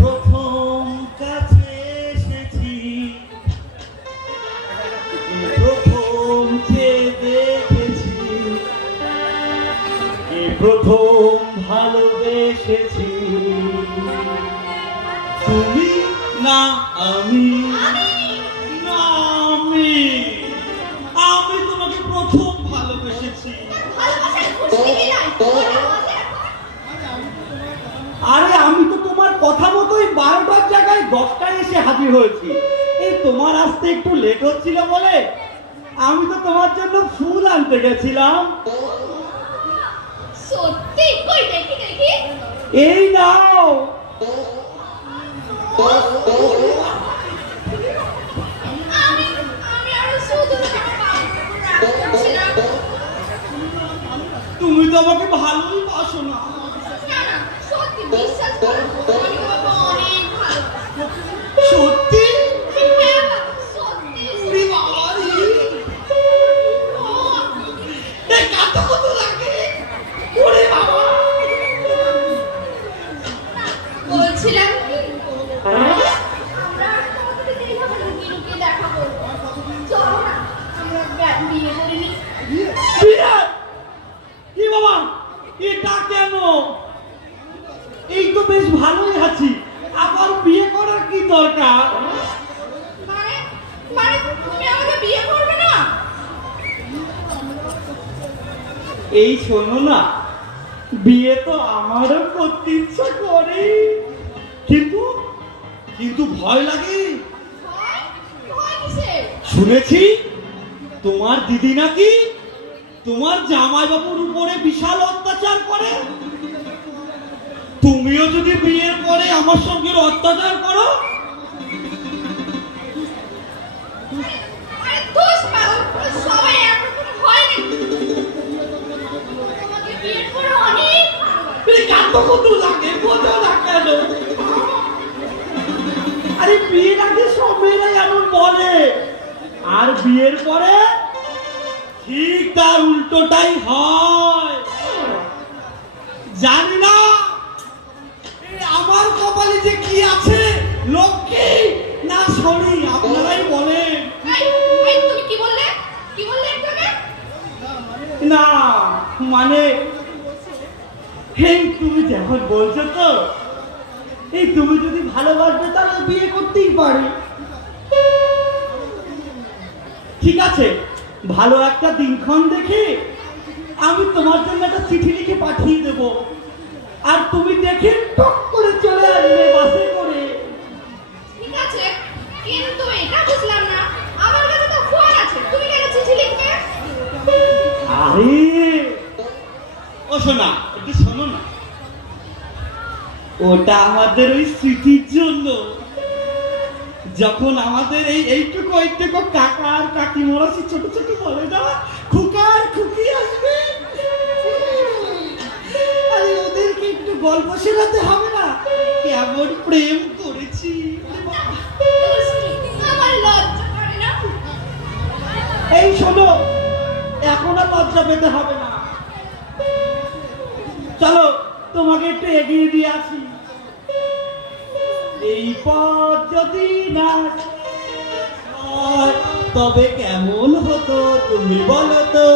প্রথম কাছে এসেছি, প্রথম যে দেখেছি, প্রথম ভালোবেসেছি, তুমি না আমি, না আমি, আমি তোমাকে প্রথম ভালোবেসেছি। আরে আমি তো তোমার কথা মতোই 12টার জায়গায় 10টায় এসে হাজির হয়েছি। এই তোমার আসতে একটু লেট হচ্ছিল বলে আমি তো তোমার জন্য ফুল আনতে গেছিলাম। সত্যি? কই দেখি দেখি। এই নাও। আমি আরো শুধু তুমি তো আমাকে ভালোই বাসো না। না না, সত্যি বিশ্বাস করো, আমি তোমাকে অনেক ভালোবাসি। সত্যি? হ্যাঁ বাবা, সত্যি। উড়ি বাবা রে, এই কত কত লাগে। ওরে বাবা, বলছিলাম কি আমরা তোমাদের এইভাবে লুকিয়ে লুকিয়ে দেখা করবো। চলো না আমরা বিয়ে করে নিই। বিয়ে? কি বাবা, এটা কেন? এই তো বেশ ভালোই আছি, আবার বিয়ে করার কি দরকার? মানে মানে তুমি আমাকে বিয়ে করবে না? এই শোনো না, বিয়ে তো আমারও করতে ইচ্ছা করে, কিন্তু কিন্তু ভয় লাগে। ভয়? ভয় কিসের? শুনেছি তোমার দিদি নাকি তোমার জামাইবাবুর উপরে বিশাল অত্যাচার করে। তুমিও যদি বিয়ের পরে আমার সঙ্গে অত্যাচার করো? আরে দোষ পাও, সবাই এরকম হয় নাকি? তোমাকে বিয়ের পরে অনেক কত কত লাগে, বোঝো না কেন? আরে বিয়ের আগে সব মেয়েরাই এমন বলে, আর বিয়ের পরে ঠিক তার উল্টোটাই হয়। জানি না আমার কপালে যে কি আছে, লক্ষ্মী না শনি, আপনারাই বলেন। এই তুমি কি বললে? কি বললে একটু আগে? না মানে এই তুমি যখন বলছো তো, এই তুমি যদি ভালোবাসবে তাহলে বিয়ে করতেই পারি। ঠিক আছে, ভালো একটা দিনক্ষণ দেখে আমি তোমার জন্য একটা চিঠি লিখে পাঠিয়ে দেব, আর তুমি দেখে টক করে চলে আসবে বাসে করে। ঠিক আছে, কিন্তু এটা বুঝলাম না, আমার কাছে তো ফোন আছে, তুমি কেন চিঠি লিখবে? আরে ও শোনা, একটু শোনো না, ওটা আমাদের ওই স্মৃতির জন্য, যখন আমাদের এইটুকু কাকা আর কাকিমারা ছোট ছোট বলে না, খুকা আর খুকি আসবে, আরে ওদেরকে একটু গল্প শোনাতে হবে না কেমন প্রেম করেছি। আমার লজ্জা করে না? এই শোনো, এখন আর লজ্জা পেতে হবে না, চলো তোমাকে একটু এগিয়ে দিয়ে আসি। এই পথ যদি না হয় তবে কেমন হতো তুমি বলো তো?